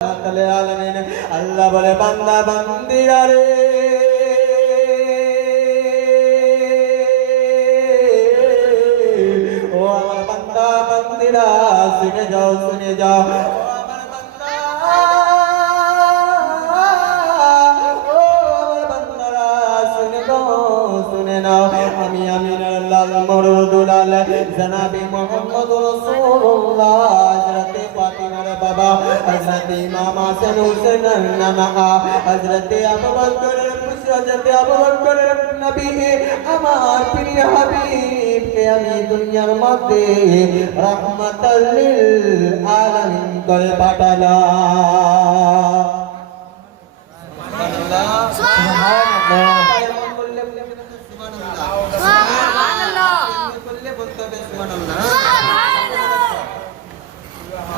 আল্লাহ বলে বান্দা বান্দিরা রে ও আমার বান্দা বান্দিরা শুনে যাও আমার বান্দা ও আমার বান্দারা শুনে নাও আমি আমিনুল্লাহ মরদুলাল জনাবে মুহাম্মদ রাসূলুল্লাহ হযরতে ফাতিমার বাবা হযরত ইমাম হাসান হুসাইন নানা হযরত আবু বকর নবী আমার প্রিয় হাবিব কে আমি দুনিয়ার মধ্যে রাহমাতাল লিল আলামিন করে পাঠালাম। সুবহানাল্লাহ সুবহানাল্লাহ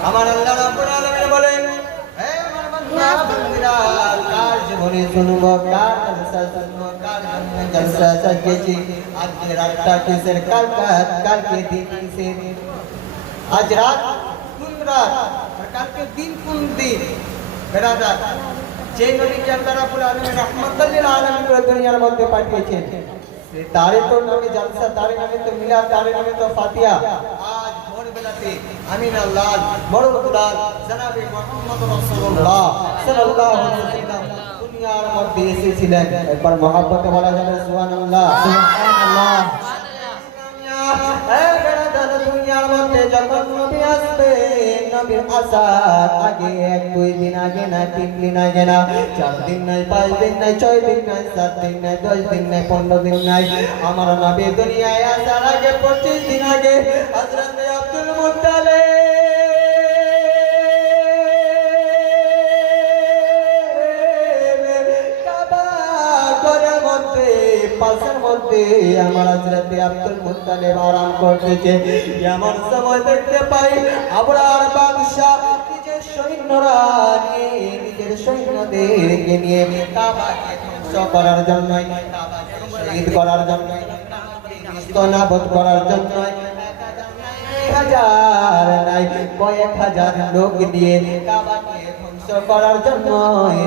আমার আল্লাহ রাব্বুল আলামিন বলেন হে আমার বান্দা বান্দিরা কার জীবনে শুনবো কার জলসা শুনবো কার জলসা সাজেছি আজকে রাতটা কিসের কালকে দিন কিসের আজ রাত কোন রাত আর কালকে দিন কোন দিন বেরাদার যে নবীকে আল্লাহ রাব্বুল আলামিন রাহমাতুল লিল আলামিন করে দুনিয়ার মধ্যে পাঠিয়েছেন তারে তো নামে জলসা তারে নামে তো মিলাদ তারে নামে তো ফাতিহা আজ ভোরবেলাতে আমিনুল্লাহ মরদুলাল জনাবে মুহাম্মদ রাসূলুল্লাহ সাল্লাল্লাহু আলাইহি ওয়াসাল্লাম দুনিয়ার মধ্যে এসেছিলেন একবার মহব্বতে বলা যাবে সুবহানাল্লাহ সুবহানাল্লাহ এই বেরাদার দুনিয়ার মধ্যে যখন নবী আসবে নবীর আসার আগে 1-2 দিন আগে না 3 দিন আগে না 4 দিন নাই 5 দিন নাই 6 দিন নাই 7 দিন নাই 10 দিন নাই 15 দিন নাই আমার নবী দুনিয়ায় আসার আগে 25 দিন আগে হযরত আব্দুল মুত্তালিব কাবা ঘরের মধ্যে পাশের মধ্যে আমার হযরত আব্দুল মুত্তালিব আরাম করতেছে এমন সময় দেখতে পাই আবরার বাদশা নিজের সৈন্যরা নিজের সৈন্যদেরকে নিয়ে কাবাকে ধ্বংস করার জন্য কাবাকে শহীদ করার জন্য স্তনাবধ করার জন্য হাজার নাই কয়েক হাজার লোক দিয়ে কাবাকে ধ্বংস করার জন্য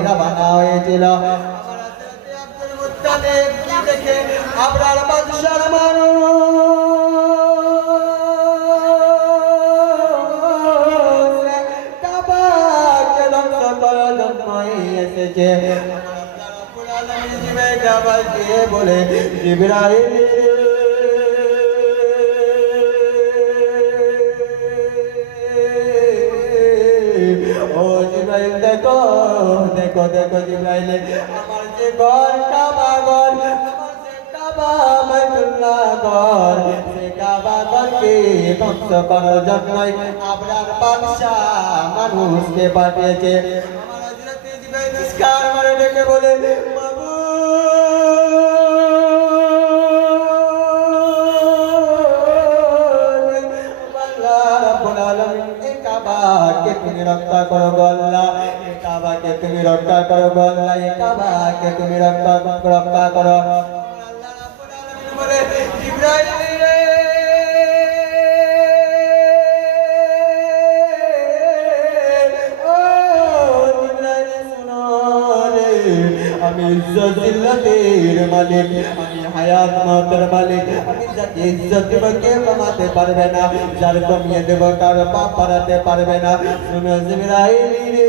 রওনা হয়েছিল আমার হযরত আব্দুল মুত্তালিব দেখে আবরার বাদশার মানুষ কাবাকে ধ্বংস করার জন্য এসেছে আমার আল্লাহ রাব্বুল আলামিন জিবরাইলকে বলে জিবরাইল ও জিবরাইল দেখো দেখো দেখো জিবরাইল আমার যে ঘর কাবা ঘর আমার যে কাবা বাইতুল্লাহ ঘর সে কাবা ঘরকে ধ্বংস করার জন্য আবরার বাদশা মানুষকে পাঠিয়েছে আমার হযরত জিবরাইল নিষ্কার মারে ডেকে বলে তুমি রক্ষা করো আল্লাহ এই কাবাকে তুমি রক্ষা করো আল্লাহ এই কাবাকে তুমি রক্ষা করো আল্লাহ রাব্বুল আলামিন বলে জিবরাইল রে ও জিবরাইল শুনো রে আমি ইজ্জত জিল্লাতের মালিক আমি হায়াত মওতের মালিক আমি যাকে ইজ্জত দেব কেউ কমাতে পারবে না যার কমিয়ে দেব কার পাপ বাড়াতে পারবে না শুনো জিবরাইল রে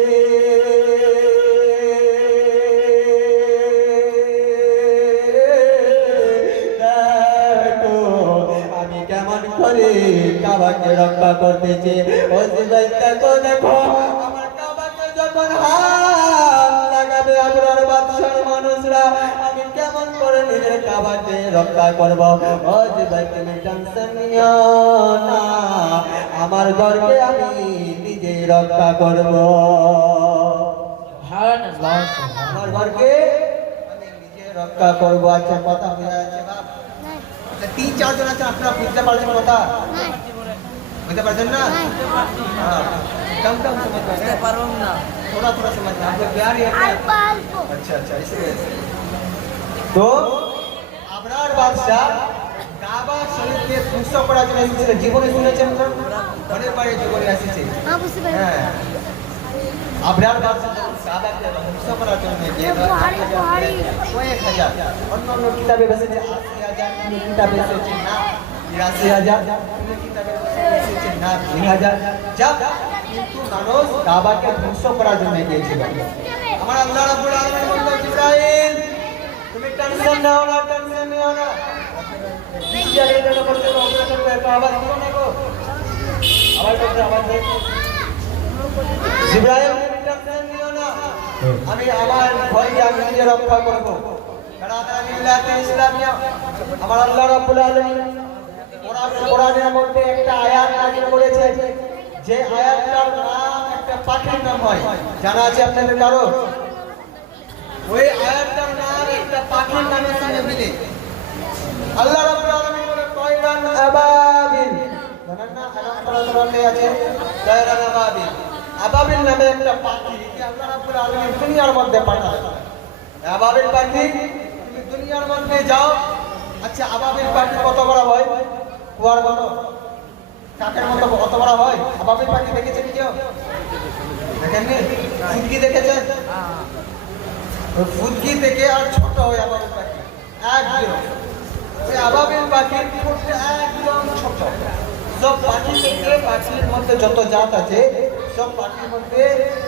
দেখো আমি কেমন করে কাবাকে রক্ষা করতেছি ও জিবরাইল দেখো আমার কাবাকে যখন হাত লাগাবে আবরার বাদশার মানুষরা আমি কেমন করে নিজের কাবাকে রক্ষা করব ও জিবরাইল তুমি টেনশন নিও না আমার ঘরকে আমি নিজে রক্ষা করব সুবহানাল্লাহ আমার ঘরকে আমি নিজে রক্ষা করব আচ্ছা কথা বুঝা যাচ্ছে বাপ আচ্ছা 3-4 জন আছে আপনারা বুঝতে পারছেন কথা বুঝতে পারছেন না कम समझ ना थोड़ा समझना आपको प्यार ही अच्छा इसलिए तो আবরার বাদশা কাবা শরীফকে ধ্বংস করার জন্য এসেছিল জীবনে শুনেছেন তো অনেকবার এই জীবনে এসেছে হ্যাঁ আবরার বাদশাহ যখন কাবাকে ধ্বংস করার জন্য যে কয়েক হাজার অন্য কিতাবে এসেছে ৮০,০০০, কোনো কিতাবে এসেছে না ৮২,০০০, কোনো কিতাবে এসেছে না ২,০০০। যা কিন্তু মানুষ কাবাকে ধ্বংস করার জন্য গিয়েছিল। আমার আল্লাহ রাব্বুল আলামিন বললেন, জিবরাইল তুমি টেনশন নাও না, টেনশন নিও না, জিবরাইল এর বলতে অপারেশন করে কাবা দিও না গো। আবার বলতে আবার জিবরাইল তুমি টেনশন নিও না, আমি আমার ভয়কে আমি নিজে রক্ষা করব। ইসলামিয়া আমার আল্লাহ রাব্বুল আলামিন কোরআনের মধ্যে একটা আয়াত নাযিল করেছে, যে আয়াতটার নাম একটা পাখির নাম হয়, জানা আছে আপনাদের কারো? ওই আয়াতটার নাম একটা পাখির নামের সঙ্গে মিলে। আল্লাহ রাব্বুল আলামিন বলে তায়রান আবাবিল, জানেন না? আলামে আছে তায়রান আবাবিল। আবাবিল নামে একটা পাখি কি আল্লাহ রাব্বুল আলামিন দুনিয়ার মধ্যে পাঠালেন। আবাবিল পাখি তুমি দুনিয়ার মধ্যে যাও। আচ্ছা, আবাবিল পাখি কত বড় হয়? কুয়ার মতো, কাকের মতো কত বড় হয়? আবাবিল পাখি দেখেছেন কেউ? দেখেননি? ফুটকি দেখেছেন? ফুটকি থেকে আর ছোট হয় আবাবিল পাখি একদম। ওই আবাবিল পাখির ঠোঁটটা একদম ছোট। সব পাখি থেকে পাখির মধ্যে যত জাত আছে সব পাখির মধ্যে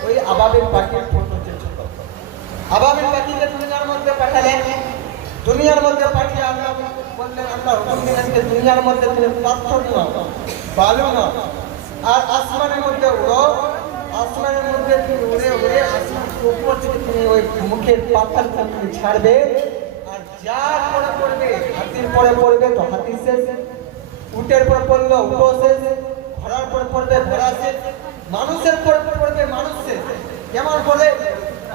ওই আবাবিল পাখির ঠোঁট হচ্ছে ছোট। আবাবিল পাখিকে দুনিয়ার মধ্যে পাঠালেন। দুনিয়ার মধ্যে পাঠিয়ে আল্লাহ বললেন, আল্লাহ হুকুম দিলেন যে দুনিয়ার মধ্যে তুমি পাথর নাও, বালু নাও, আর আসমানের মধ্যে উড়ো। আসমানের মধ্যে তুমি উড়ে উড়ে আসমান উপর থেকে তুমি ওই মুখের পাথরটা তুমি ছাড়বে, আর যা পরে পড়বে, হাতির পরে পড়বে তো হাতি শেষ, উটের পরে পড়লো উটও শেষ, ঘোড়ার পরে পড়বে ঘোড়া শেষ, মানুষের পরে পড়বে মানুষ শেষ। কেমন বলে?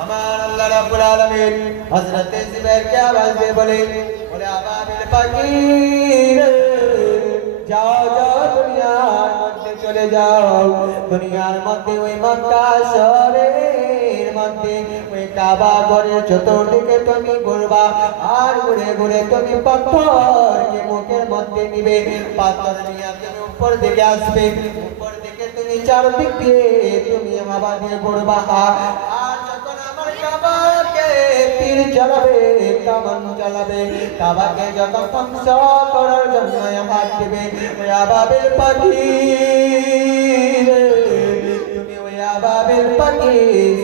আমার আল্লাহ রাব্বুল আলামিন হযরত জিবরাইলকে আওয়াজ দিয়ে বলে আবাবিল পাখি যাও যাও দুনিয়ার মধ্যে চলে যাও। দুনিয়ার মধ্যে ওই মক্কা শহরের মধ্যে ওই কাবা ঘরের চতুর্দিকে তুমি ঘুরবা, আর ঘুরে ঘুরে তুমি পাথরকে মুখের মধ্যে নিবে। পাথর নিয়ে তুমি উপর দিকে আসবে, উপর দিকে তুমি চারদিক দিয়ে তুমি হাওয়া দিয়ে ঘুরবা। আর যখন আমার কাবাকে তীর চালাবে, কামান চালাবে, কাবাকে যখন ধ্বংস করার জন্য হাত দিবে, ওই আবাবিল পাখি তুমি ওই আবাবিল পাখি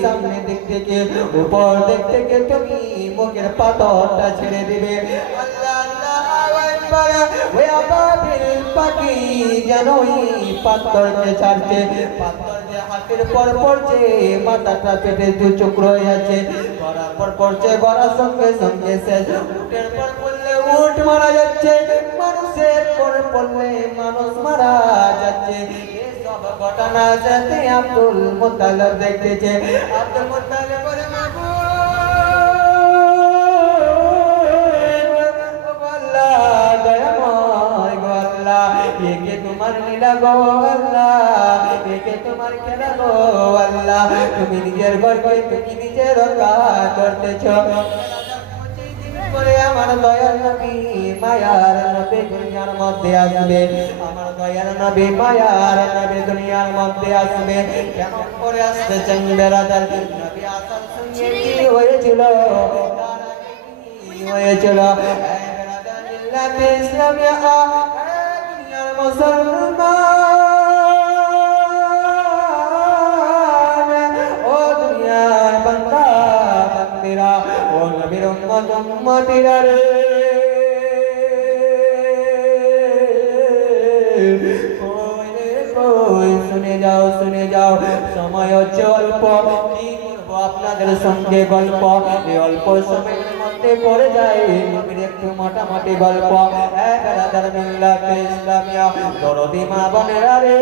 সামনে দিক থেকে উপর দিক থেকে তুমি মুখের পাথরটা ছেড়ে দিবে। আল্লাহ আল্লাহু আকবার। ওই আবাবিল পাখি যেন ওই পাথরকে ছাড়ছে, পাথর যে হাতের পর পড়ছে, মাথাটা পেটে দু টুকরো হয়ে আছে, গড়ার পর পড়ছে, গড়ার সঙ্গে সঙ্গে শেষ। উটের পর পড়লে উট মারা যাচ্ছে, মানুষের পর পড়লে মানুষ মারা যাচ্ছে। এসব ঘটনা সাথে আব্দুল মুত্তালিব দেখতেছে। আব্দুল মুত্তালিব বলে, একে তোমার লীলা গো আল্লাহ, একে তোমার খেলা গো আল্লাহ, তুমি নিজের ঘরকে তুমি নিজে রক্ষা করতেছ। করে আমার দয়ার নবী মায়ার নবী দুনিয়ার মধ্যে আসবে, আমার দয়ার নবী মায়ার নবী দুনিয়ার মধ্যে আসবে। কেমন করে আসবে বেরাদার? নবী আসার সঙ্গে কি হয়েছিল, তার আগে কি হয়েছিল? বেরাদার মিল্লাতে ইসলামিয়া দুনিয়ার মুসলমান, ও দুনিয়ার বান্দা বান্দিরা, ও নবীর উম্মত উম্মতিরা রে, শুনে যাও শুনে যাও, সময় হচ্ছে অল্প। কি করবো আপনাদের সঙ্গে গল্প, এই অল্প সময়ের মধ্যে পড়ে যায় নবীর একটু মোটামুটি গল্প। বেরাদার মিল্লাতে ইসলামিয়া দরদি মা বোনেরা রে,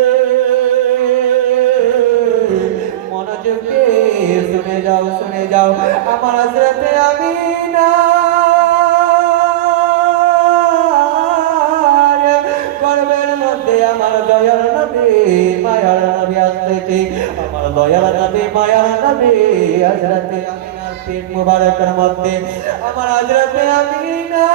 মনোযোগ দিয়ে শুনে যাও শুনে যাও। আমার হযরতে আমিনা গর্বের মধ্যে আমার দয়ার নবী মায়ার নবী আসতেছে, আমার দয়ার নবী মায়ার নবী হযরতে আমিনার পেট মুবারকের মধ্যে আমার হযরতে আমিনা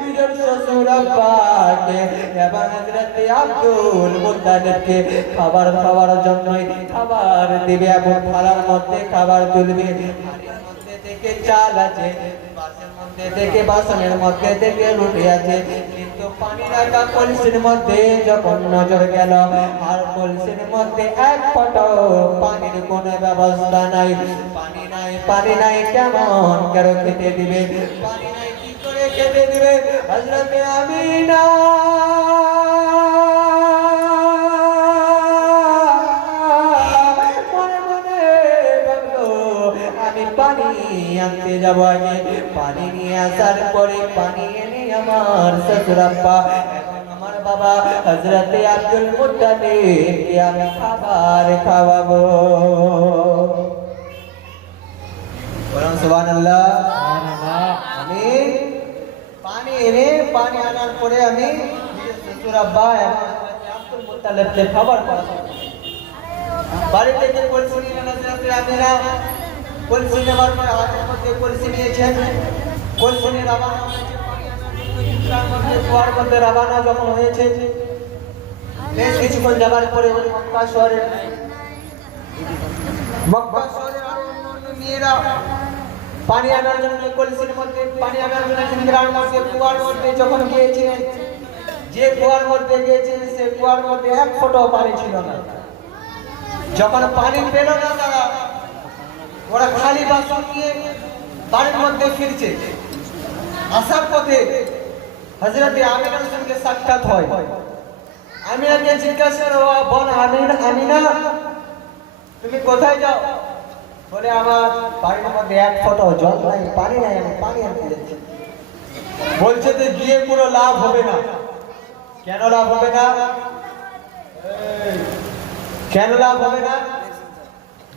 নিজের শ্বশুর আব্বাকে এবং হযরত আব্দুল মুত্তালিবকে খাবার খাওয়ার জন্যই খাবার দিবে এবং থালার মধ্যে খাবার তুলবে। হাঁড়ির মধ্যে থেকে চাল আছে, বাসের মধ্যে থেকে বাসনের মধ্যে থেকে রুটি আছে, কিন্তু পানি রাখা কলসির মধ্যে যখন নজর গেল আর কলসির মধ্যে এক ফোঁটা পানির কোনো ব্যবস্থা নাই। পানি নাই কেমন করে খেতে দিবে? পানি নাই কি করে খেতে দিবে? হযরত আমিনা মনে মনে ভাবলো, আমি পানি আনতে যাব, আগে পানি নিয়ে আসার পরে পানি এনে আমার শ্বশুর আব্বা এবং আমার বাবা হযরত আব্দুল মুত্তালিবকে আমি খাবার খাওয়াবো। বলুন সুবহানাল্লাহ। আমি পানি এনে পানি আনার পরে আমি শ্বশুর আব্বা এবং আব্দুল মুত্তালিবকে খাবার খাওয়াবো। বাড়ি থেকে কলসি নিয়ে হযরত আমিনা কলসি নেওয়ার পর হাতের মধ্যে কলসি নিয়েছেন, কলসি নিয়ে রওনা হয়েছে পানি আনার জন্য। ইন্দ্রার মধ্যে কুয়ার মধ্যে রওনা যখন হয়েছে, বেশ কিছুক্ষণ যাবার পরে মক্কা শহরের আরো অন্য মেয়েরা পানি আনার জন্য কলসির মধ্যে পানি আনার জন্য ইন্দ্রার মধ্যে কুয়ার মধ্যে যখন গিয়েছিলেন, যে কুয়ার মধ্যে গিয়েছিলেন সে কুয়ার মধ্যে এক ফোঁটাও পানি ছিল না। যখন পানি পেল না তারা, ওরা খালি বাসন নিয়ে বাড়ির মধ্যে ফিরছে। আসার পথে হযরত আমিনার সঙ্গে সাক্ষাৎ হয়। আমিনাকে জিজ্ঞাসা করো, বোন আমিনা তুমি কোথায় যাও? বলে আমার বাড়ির মধ্যে এক ফোঁটা জল নাই, পানি নাই, আমি পানি আনতে যাচ্ছি। বলছে যে গিয়ে কোনো লাভ হবে না। কেন লাভ হবে না? কেন লাভ হবে না?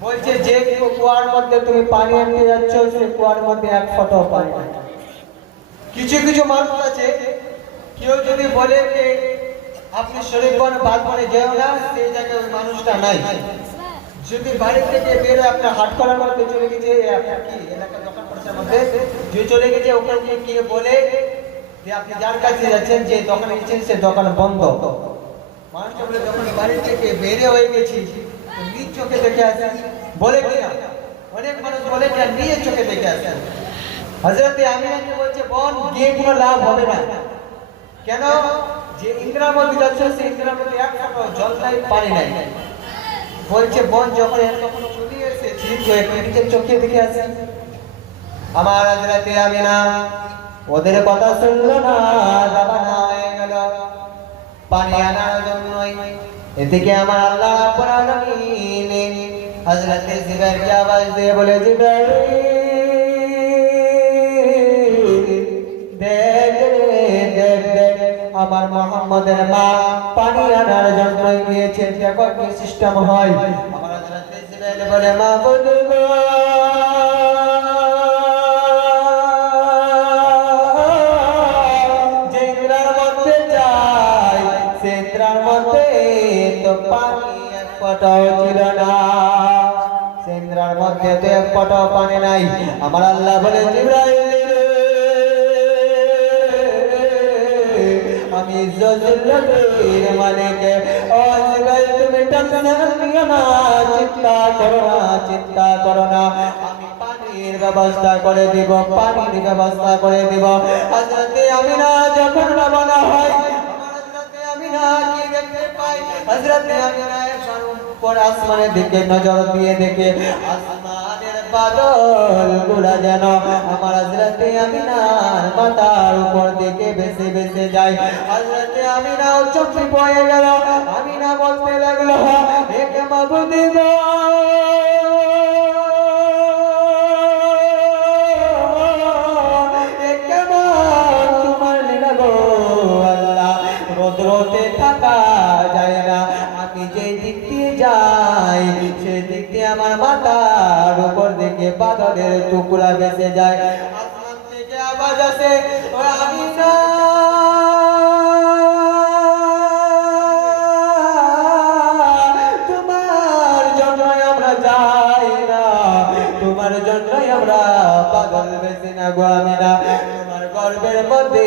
বলছে যে কুয়ার মধ্যে তুমি পানি আনতে যাচ্ছ সে কুয়ার মধ্যে এক ফোঁটাও পানি নাই। কিছু কিছু মানুষ আছে, কেউ যদি বলে যে আপনি শরীফগঞ্জ বাদবনে যেও না, সেই জায়গায় ওই মানুষটা নাই। যদি বাড়ি থেকে বের হয়ে আপনার হাট করার মধ্যে চলে গেছে, আপনার কি এলাকা দোকান পড়ার মধ্যে যে চলে গেছে, ওখানে গিয়ে বলে যে আপনি যার কাছে যাচ্ছেন যে দোকানে গেছেন সে দোকান বন্ধ। মানুষটা বলে যখন বাড়ি থেকে বের হয়ে গেছি নিজ চোখে দেখে আসেন, বলে কিনা অনেক মানুষ বলে কিনা নিজের চোখে দেখে আসেন। হযরত আমিনাকে বলছে বোন গিয়ে কোনো লাভ হবে না। কেন? যে ইন্দ্রার মধ্যে যাচ্ছে সে ইন্দ্রার মধ্যে এক ফোঁটা জল নাই, পানি নাই। বলছে বোন যখন তখন চলে এসেছি তো একটু নিজের চোখে দেখে আসেন। আমার হযরত আমিনা ওদের কথা শুনলো না, রওনা হয়ে গেল পানি আনার জন্যই। এদিকে আমার আল্লাহ রাব্বুল আলামিন হযরত জিবরাইলকে আওয়াজ দিয়ে বলে, জিবরাইল দেখ আমার মুহাম্মদের মা পানি আনার জন্য গিয়েছে, দেখো কি সিস্টেম হয়। আমার হযরত জিবরাইল বলে, মা বুঝবো যে ইন্দ্রার মধ্যে যায় সে ইন্দ্রার মধ্যে তো পানি এক ফোঁটাও ছিল না, সে ইন্দ্রার মধ্যে তো এক ফোঁটাও পানি নাই। আমার আল্লাহ বলে, জিবরাইল আমি জল্লালের মালিক, ও জিবরাইল তুমি টেনশন নিও না, চিন্তা করো না, আমি পানির ব্যবস্থা করে দিব, পানির ব্যবস্থা করে দিব। হযরত আমিনা যখন রওনা হয়, আমার হযরত আমিনা কি দেখতে পায়? হযরত আমিনা উপর আসমানের দিকে নজর দিয়ে দেখে আসমানের বাদল গুলা যেন আমার হযরত আমিনার মাথার উপর দিকে ভেসে ভেসে যায়। হযরত আমিনাও চমকে পড়ে গেল। আমিনা বলতে লাগলো, হে মাবুদ গো, তোমার লীলা গো আল্লাহ, রোদ্রতে থাকা যায় না, আমি যে দিক দিয়ে যাই সে দিক দিয়ে আমার মাথার উপর দিকে বাদলের টুকরা ভেসে যায়। আসমান থেকে আওয়াজ আসে, ও আমিনা তোমার জন্যই আমরা যাই না, তোমার জন্যই আমরা বাদল ভেসে না গো আমিনা, তোমার গর্বের মধ্যে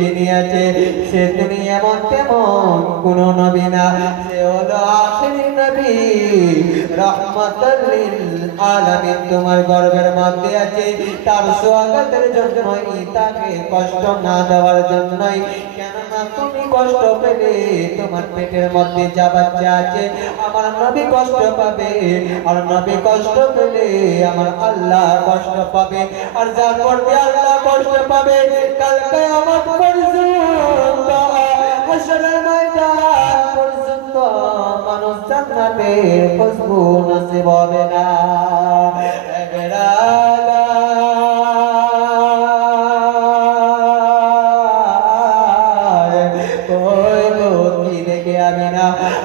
যিনি আছে সে তুমি এমন তেমন কোন নবী না, সে হলো আখিরি নবী রাহমাতাল লিল আলামিন। তোমার গর্বের মধ্যে আছে তার স্বাগতের জন্যই, তাকে কষ্ট না দেওয়ার জন্যই। কেননা তুমি কষ্ট পেলে তোমার পেটের মধ্যে যা বাচ্চা আছে আমার নবী কষ্ট পাবে, আর নবী কষ্ট পেলে আমার আল্লাহ কষ্ট পাবে, আর যার পড়বে আল্লাহ কষ্ট পাবে কাল কিয়ামত পর্যন্ত, হাশরের ময়দান পর্যন্ত মানুষ জান্নাতের খুশবু নসিব হবে না।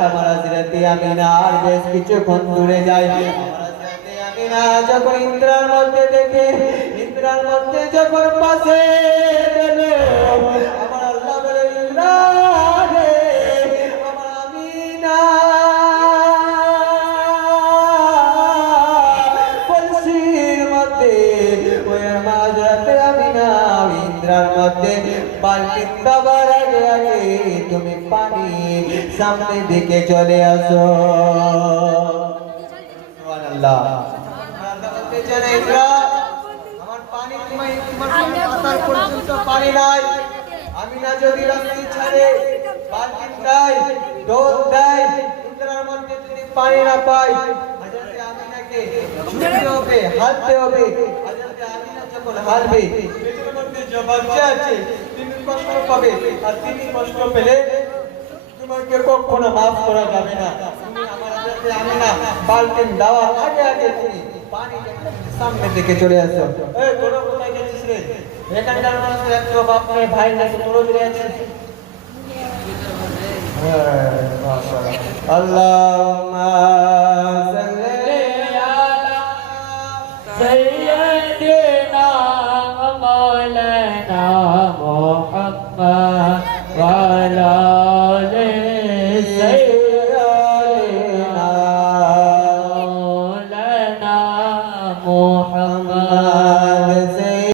আমার হযরতে আমিনা আর বেশ কিছুক্ষণ দূরে যায়। আমার হযরতে আমিনা যখন ইন্দ্রার মধ্যে দেখে, ইন্দ্রার মধ্যে যখন পাশে গেল, আমার আল্লাহ বলে ইন্দ্রা রে, আমার আমিনা কলসির মধ্যে, ওই আমার হযরতে আমিনা ইন্দ্রার মধ্যে বালতি দাবার আগে আগে তুমি পানি সামনে দিকে চলে আসো। সুবহানাল্লাহ। আমার পানি তোমার মাথার পর্যন্ত পানি নাই। আমি না যদি রাস্তি ছাড়ে বালতি দেয়, ডোল দেয়, ইন্দ্রার মধ্যে যদি পানি না পাই, হযরতে আমিনাকে ছুটতে হবে, হালতে হবে। হযরতে আমিনা যখন হালবে, পেটের মধ্যে যে বাচ্চা আছে তিনি কষ্ট পাবে, আর তিনি কষ্ট পেলে তোমাকে কখনো মাফ করা যাবে না। তুমি আমার হযরতে আমিনা বালতি দেওয়ার আগে আগে তুমি পানি সামনে দিকে চলে আসো। এই তোরা কোথায় গেছিস রে? এখানকার মানুষ একটু বাপ নেই, ভাই নাই, তোরা চলে আছিস। আল্লাহুম্মা সাল্লি আলা সাইয়্যিদিনা ওয়া মাওলানা মুহাম্মদ ওয়া আলা